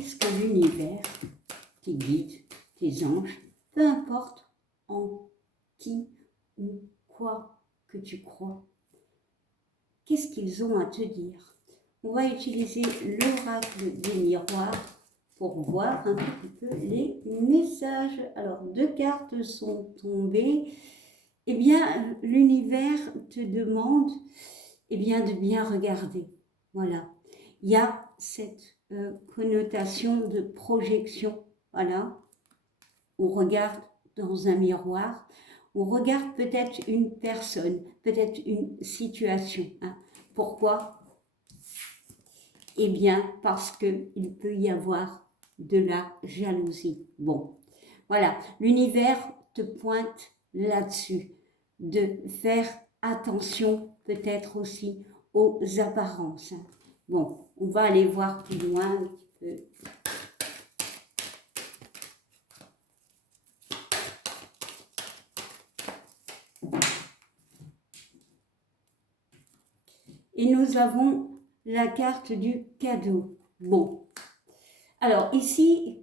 qu'est-ce que l'univers, tes guides, tes anges, peu importe en qui ou quoi que tu crois, qu'est-ce qu'ils ont à te dire? On va utiliser l'oracle des miroirs pour voir un petit peu les messages. Alors, 2 cartes sont tombées. Eh bien, l'univers te demande de bien regarder. Voilà. Il y a cette connotation de projection. Voilà. On regarde dans un miroir. On regarde peut-être une personne, peut-être une situation. Hein. Pourquoi? Eh bien, parce qu'il peut y avoir de la jalousie. Bon, voilà, l'univers te pointe là-dessus, de faire attention peut-être aussi aux apparences. Bon, on va aller voir plus loin un petit peu. Et nous avons la carte du cadeau. Bon, alors ici,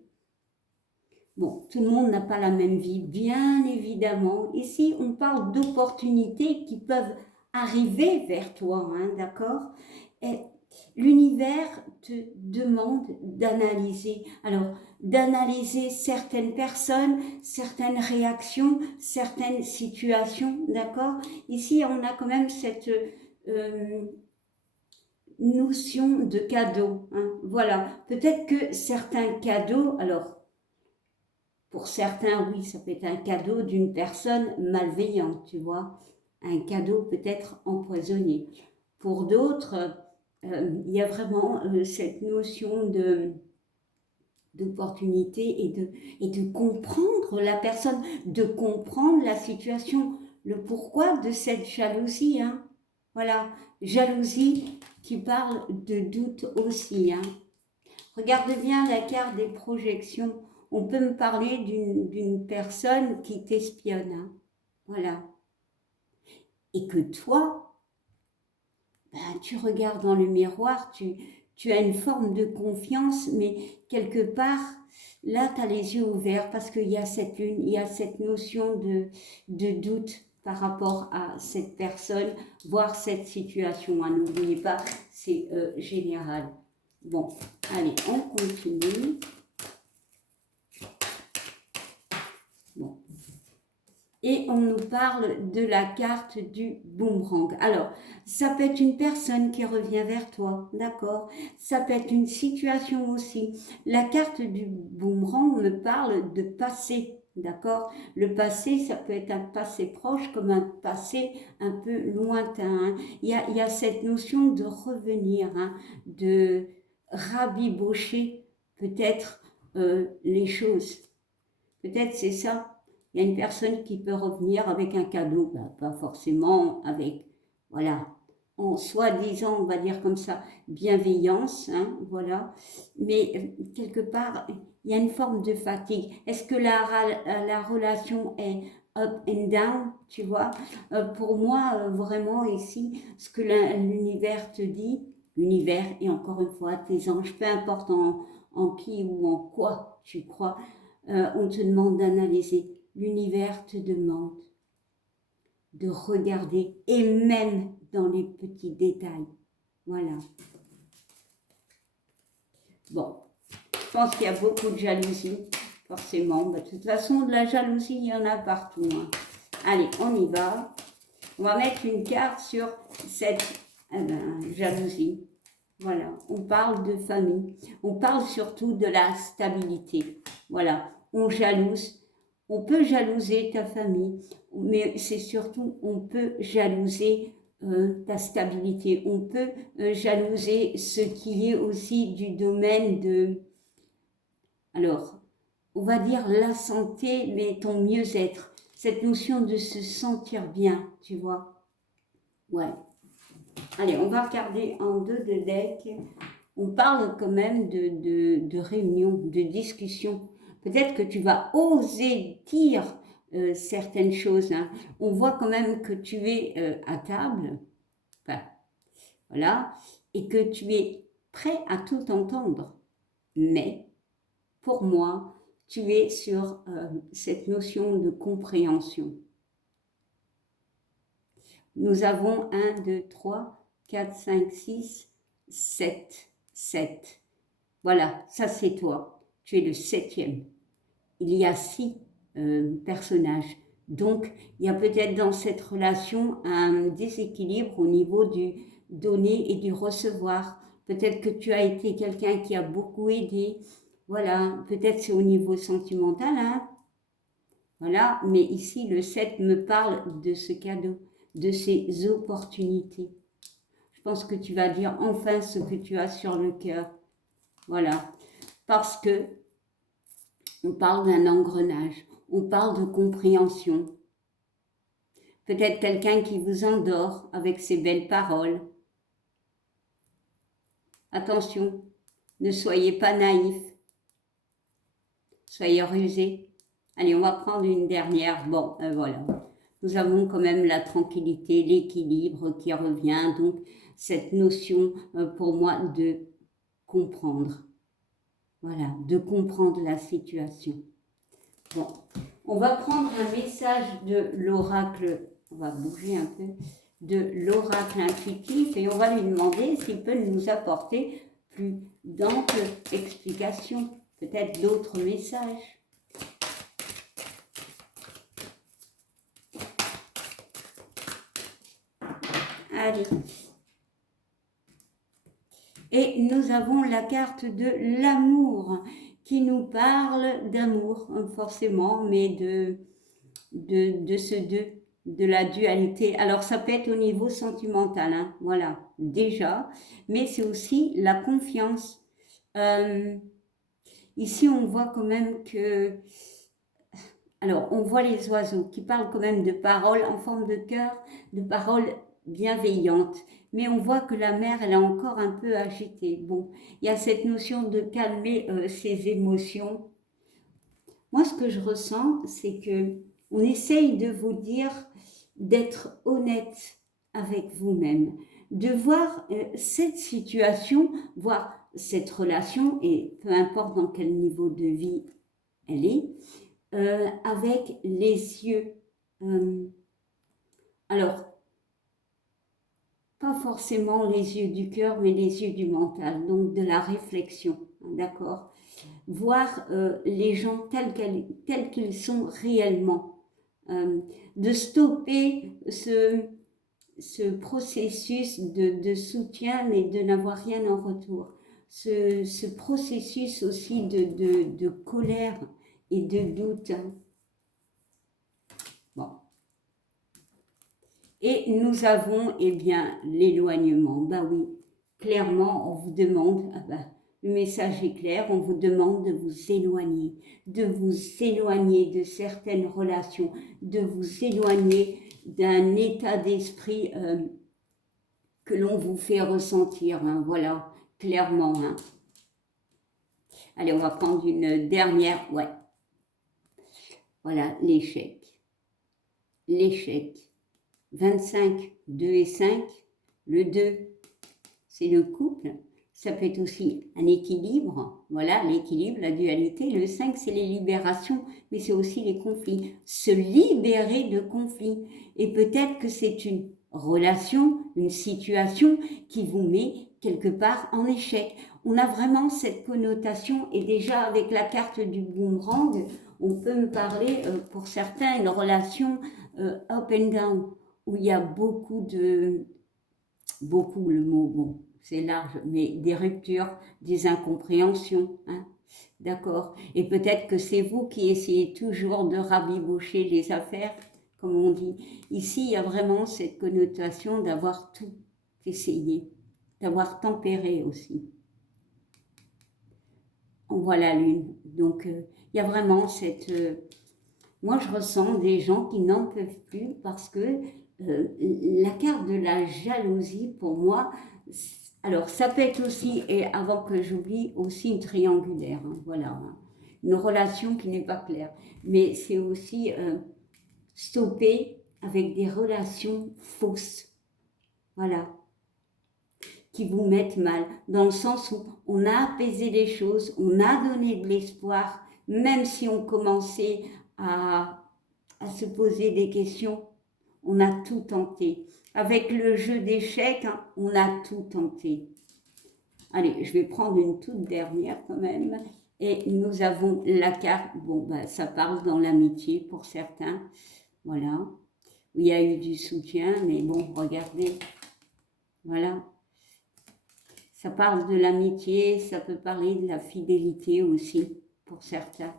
bon, tout le monde n'a pas la même vie, bien évidemment. Ici, on parle d'opportunités qui peuvent arriver vers toi, hein, d'accord? Et l'univers te demande d'analyser. Alors, d'analyser certaines personnes, certaines réactions, certaines situations, d'accord? Ici, on a quand même cette notion de cadeau. Hein, voilà. Peut-être que certains cadeaux, alors, pour certains, oui, ça peut être un cadeau d'une personne malveillante, tu vois. Un cadeau peut-être empoisonné. Pour d'autres, il y a vraiment cette notion d'opportunité et de comprendre la personne, de comprendre la situation, le pourquoi de cette jalousie. Hein. Voilà, jalousie qui parle de doute aussi. Hein. Regarde bien la carte des projections. On peut me parler d'une personne qui t'espionne. Hein. Voilà. Et que toi, ben, tu regardes dans le miroir, tu as une forme de confiance, mais quelque part, là, tu as les yeux ouverts parce qu'il y a cette lune, il y a cette notion de doute par rapport à cette personne, voire cette situation. Hein. N'oubliez pas, c'est général. Bon, allez, on continue. Bon. Et on nous parle de la carte du boomerang. Alors, ça peut être une personne qui revient vers toi, d'accord? Ça peut être une situation aussi. La carte du boomerang me parle de passé, d'accord? Le passé, ça peut être un passé proche comme un passé un peu lointain. Hein. Il y a cette notion de revenir, hein, de rabibocher peut-être les choses. Peut-être c'est ça. Il y a une personne qui peut revenir avec un cadeau, ben, pas forcément avec, voilà, en soi-disant, on va dire comme ça, bienveillance, hein, voilà. Mais quelque part, il y a une forme de fatigue. Est-ce que la relation est up and down, tu vois? Pour moi, vraiment ici, ce que l'univers te dit, l'univers et encore une fois, tes anges, peu importe en qui ou en quoi tu crois, on te demande d'analyser. L'univers te demande de regarder et même dans les petits détails. Voilà. Bon, je pense qu'il y a beaucoup de jalousie, forcément. De toute façon, de la jalousie, il y en a partout. Hein. Allez, on y va. On va mettre une carte sur cette jalousie. Voilà, on parle de famille. On parle surtout de la stabilité. Voilà, on jalouse. On peut jalouser ta famille, mais c'est surtout, on peut jalouser ta stabilité. On peut jalouser ce qui est aussi du domaine de, alors, on va dire la santé, mais ton mieux-être. Cette notion de se sentir bien, tu vois. Ouais. Allez, on va regarder en deux de deck. On parle quand même de réunion, de discussion. Peut-être que tu vas oser dire certaines choses. Hein. On voit quand même que tu es à table, enfin, voilà, et que tu es prêt à tout entendre. Mais, pour moi, tu es sur cette notion de compréhension. Nous avons 1, 2, 3, 4, 5, 6, 7. 7. Voilà, ça c'est toi. Tu es le 7e. Il y a 6 personnages. Donc, il y a peut-être dans cette relation un déséquilibre au niveau du donner et du recevoir. Peut-être que tu as été quelqu'un qui a beaucoup aidé. Voilà, peut-être c'est au niveau sentimental, hein. Voilà, mais ici, le 7 me parle de ce cadeau, de ces opportunités. Je pense que tu vas dire enfin ce que tu as sur le cœur. Voilà, parce que on parle d'un engrenage, on parle de compréhension. Peut-être quelqu'un qui vous endort avec ses belles paroles. Attention, ne soyez pas naïfs, soyez rusés. Allez, on va prendre une dernière. Bon, voilà. Nous avons quand même la tranquillité, l'équilibre qui revient. Donc, cette notion pour moi de comprendre. Voilà, de comprendre la situation. Bon, on va prendre un message de l'oracle, on va bouger un peu, de l'oracle intuitif et on va lui demander s'il peut nous apporter plus d'amples explications, peut-être d'autres messages. Allez. Et nous avons la carte de l'amour qui nous parle d'amour, forcément, mais de ce deux, de la dualité. Alors ça peut être au niveau sentimental, hein, voilà, déjà, mais c'est aussi la confiance. Ici, on voit quand même que... Alors, on voit les oiseaux qui parlent quand même de paroles en forme de cœur, de paroles bienveillantes. Mais on voit que la mer, elle est encore un peu agitée. Bon, il y a cette notion de calmer ses émotions. Moi, ce que je ressens, c'est que on essaye de vous dire d'être honnête avec vous-même, de voir cette situation, voir cette relation, et peu importe dans quel niveau de vie elle est, avec les yeux. Alors, pas forcément les yeux du cœur, mais les yeux du mental, donc de la réflexion, d'accord? Voir les gens tels qu'ils sont réellement, de stopper ce processus de soutien, mais de n'avoir rien en retour. Ce processus aussi de colère et de doute. Bon. Et nous avons, eh bien, l'éloignement. Ben oui, clairement, on vous demande, le message est clair, on vous demande de vous éloigner de certaines relations, de vous éloigner d'un état d'esprit que l'on vous fait ressentir, hein, voilà, clairement. Hein. Allez, on va prendre une dernière, ouais. Voilà, l'échec. L'échec. 25, 2 et 5. Le 2, c'est le couple. Ça peut être aussi un équilibre. Voilà, l'équilibre, la dualité. Le 5, c'est les libérations, mais c'est aussi les conflits. Se libérer de conflits. Et peut-être que c'est une relation, une situation qui vous met quelque part en échec. On a vraiment cette connotation, et déjà avec la carte du boomerang, on peut me parler, pour certains, une relation up and down, où il y a beaucoup, le mot, bon, c'est large, mais des ruptures, des incompréhensions, hein, d'accord. Et peut-être que c'est vous qui essayez toujours de rabibocher les affaires, comme on dit. Ici, il y a vraiment cette connotation d'avoir tout essayé, d'avoir tempéré aussi. On voit la lune, donc il y a vraiment cette... moi, je ressens des gens qui n'en peuvent plus parce que la carte de la jalousie, pour moi, alors ça peut être aussi, et avant que j'oublie, aussi une triangulaire, hein, voilà, hein, une relation qui n'est pas claire, mais c'est aussi stopper avec des relations fausses, voilà, qui vous mettent mal, dans le sens où on a apaisé les choses, on a donné de l'espoir, même si on commençait à se poser des questions, on a tout tenté. Avec le jeu d'échecs, hein, on a tout tenté. Allez, je vais prendre une toute dernière quand même. Et nous avons la carte, bon, ben, ça parle dans l'amitié pour certains, voilà. Il y a eu du soutien, mais bon, regardez, voilà. Ça parle de l'amitié, ça peut parler de la fidélité aussi, pour certains.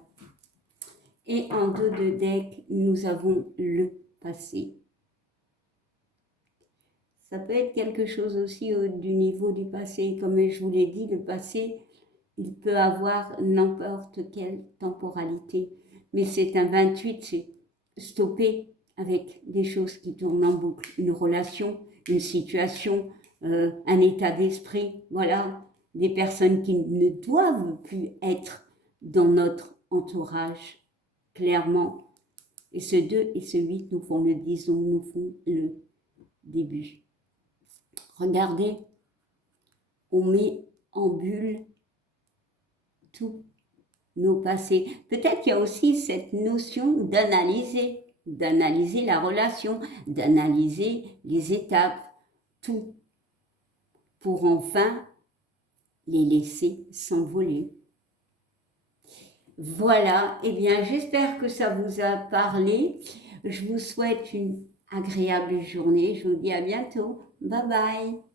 Et en dos de deck, nous avons le passé. Ça peut être quelque chose aussi du niveau du passé. Comme je vous l'ai dit, le passé, il peut avoir n'importe quelle temporalité. Mais c'est un 28, c'est stopper avec des choses qui tournent en boucle. Une relation, une situation, un état d'esprit, voilà. Des personnes qui ne doivent plus être dans notre entourage, clairement. Et ce 2 et ce 8 nous font le 10, donc nous font le début. Regardez, on met en bulle tous nos passés. Peut-être qu'il y a aussi cette notion d'analyser la relation, d'analyser les étapes, tout, pour enfin les laisser s'envoler. Voilà, eh bien j'espère que ça vous a parlé. Je vous souhaite une agréable journée. Je vous dis à bientôt. Bye bye.